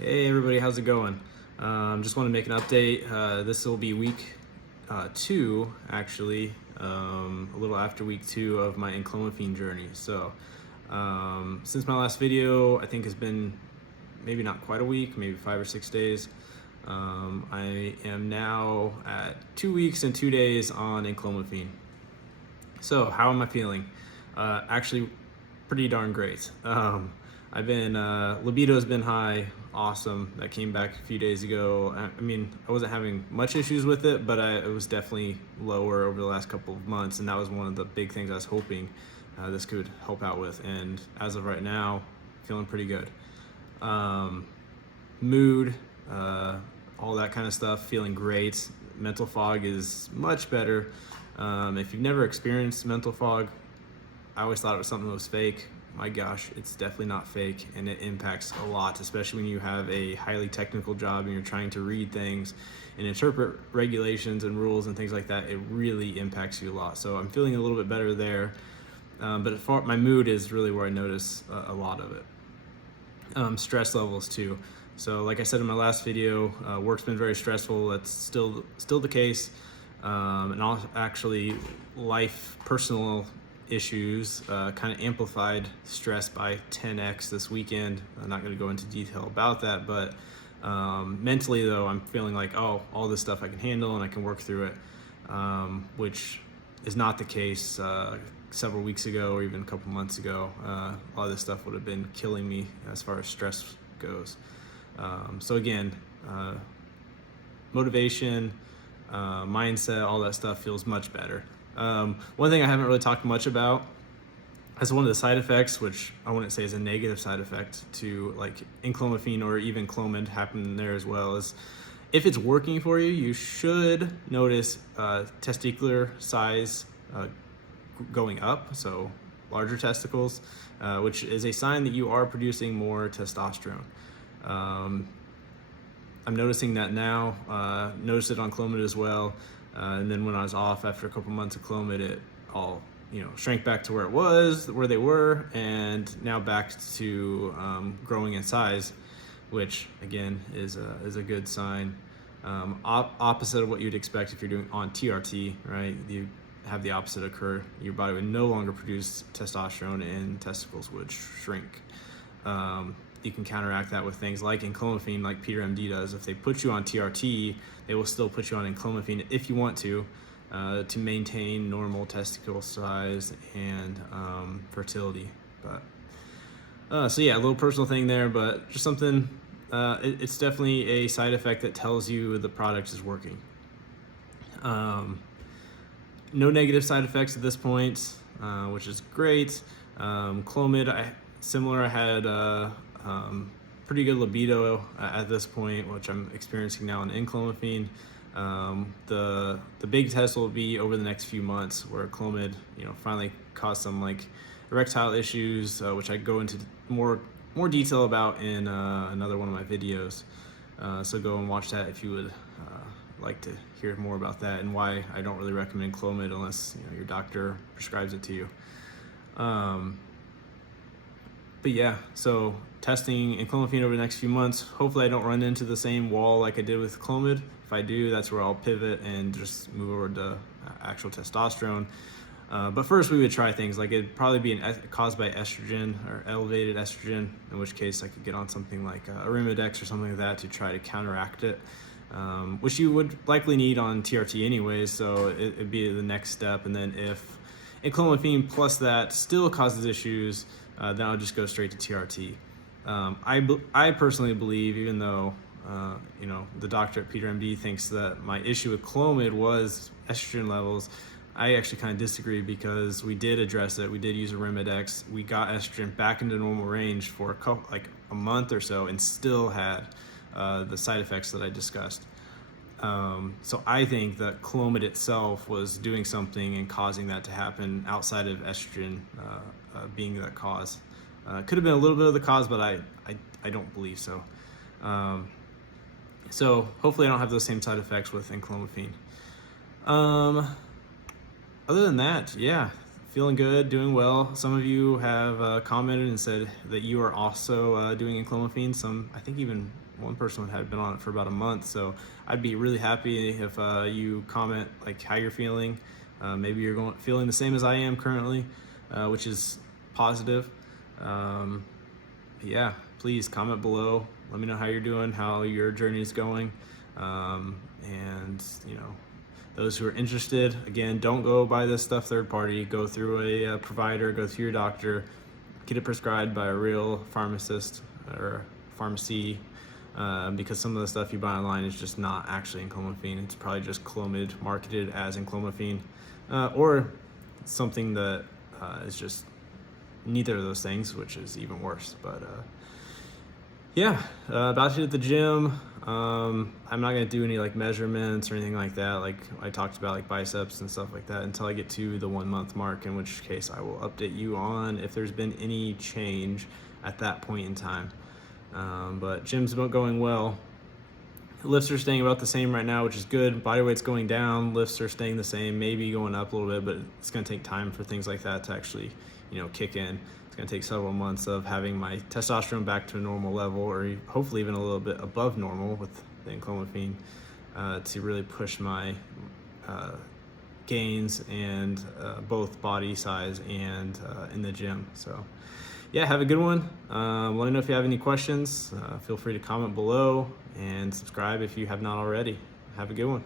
Hey everybody, how's it going? Just want to make an update. This will be week 2, actually, a little after week 2 of my Enclomiphine journey. So, since my last video, I think has been maybe not quite a week, maybe 5 or 6 days. I am now at 2 weeks and 2 days on Enclomiphine. So, how am I feeling? Actually, pretty darn great. I've been libido's been high, awesome. That came back a few days ago. I mean, I wasn't having much issues with it, but it was definitely lower over the last couple of months, and that was one of the big things I was hoping this could help out with. And as of right now, feeling pretty good. Mood, all that kind of stuff, feeling great. Mental fog is much better. If you've never experienced mental fog, I always thought it was something that was fake. My gosh, it's definitely not fake, and it impacts a lot, especially when you have a highly technical job and you're trying to read things and interpret regulations and rules and things like that. It really impacts you a lot. So I'm feeling a little bit better there, but my mood is really where I notice a lot of it. Stress levels too. So like I said in my last video, work's been very stressful. That's still the case, and also actually personal issues kind of amplified stress by 10x this weekend. I'm not going to go into detail about that, but mentally though, I'm feeling like, oh, all this stuff I can handle and I can work through it, which is not the case several weeks ago or even a couple months ago. A lot of this stuff would have been killing me as far as stress goes. So again, motivation, mindset, all that stuff feels much better. One thing I haven't really talked much about as one of the side effects, which I wouldn't say is a negative side effect to like Enclomiphine or even clomid happen there as well, is if it's working for you, you should notice testicular size going up, so larger testicles, which is a sign that you are producing more testosterone. I'm noticing that now, noticed it on clomid as well. And then when I was off after a couple months of clomid, it all shrank back to where they were, and now back to growing in size, which again is a good sign. Opposite of what you'd expect if you're doing on TRT, right? You have the opposite occur. Your body would no longer produce testosterone, and testicles would shrink. You can counteract that with things like Enclomiphine, like Peter MD does. If they put you on TRT, they will still put you on Enclomiphine if you want to maintain normal testicle size and fertility. But so yeah, a little personal thing there, but just something. It's definitely a side effect that tells you the product is working. No negative side effects at this point, which is great. Clomid, I had pretty good libido at this point, which I'm experiencing now in Enclomiphine. The big test will be over the next few months, where clomid, finally caused some like erectile issues, which I go into more detail about in another one of my videos. So go and watch that if you would like to hear more about that and why I don't really recommend clomid unless your doctor prescribes it to you. But yeah, so testing Enclomiphine over the next few months. Hopefully I don't run into the same wall like I did with clomid. If I do, that's where I'll pivot and just move over to actual testosterone. But first we would try things like it'd probably be caused by estrogen or elevated estrogen, in which case I could get on something like Arimidex or something like that to try to counteract it, which you would likely need on TRT anyways, so it'd be the next step. And then if Enclomiphine plus that still causes issues, then I'll just go straight to TRT. I personally believe, even though the doctor at Peter MD thinks that my issue with clomid was estrogen levels, I actually kind of disagree, because we did address it. We did use Arimidex. We got estrogen back into normal range for a month or so, and still had the side effects that I discussed. So I think that clomid itself was doing something and causing that to happen outside of estrogen being that cause. Could have been a little bit of the cause, but I don't believe so. So hopefully I don't have those same side effects with Enclomiphine. Other than that, yeah, feeling good, doing well. Some of you have commented and said that you are also doing Enclomiphine. Some, I think even one person had been on it for about a month. So I'd be really happy if you comment like how you're feeling. Maybe you're feeling the same as I am currently, which is positive. Yeah, please comment below. Let me know how you're doing, how your journey is going. And those who are interested, again, don't go buy this stuff third party. Go through a provider, go through your doctor, get it prescribed by a real pharmacist or pharmacy, because some of the stuff you buy online is just not actually Enclomiphine. It's probably just clomid marketed as Enclomiphine, or something that is just neither of those things, which is even worse. But yeah, about to hit the gym. I'm not gonna do any like measurements or anything like that. Like I talked about, like biceps and stuff like that, until I get to the 1 month mark, in which case I will update you on if there's been any change at that point in time. But gym's going well. Lifts are staying about the same right now, which is good. Body weight's going down, lifts are staying the same, maybe going up a little bit, but it's gonna take time for things like that to actually, kick in. It's gonna take several months of having my testosterone back to a normal level, or hopefully even a little bit above normal with the Enclomiphine, to really push my gains and both body size and in the gym. So yeah, have a good one. Let me know if you have any questions. Feel free to comment below and subscribe if you have not already. Have a good one.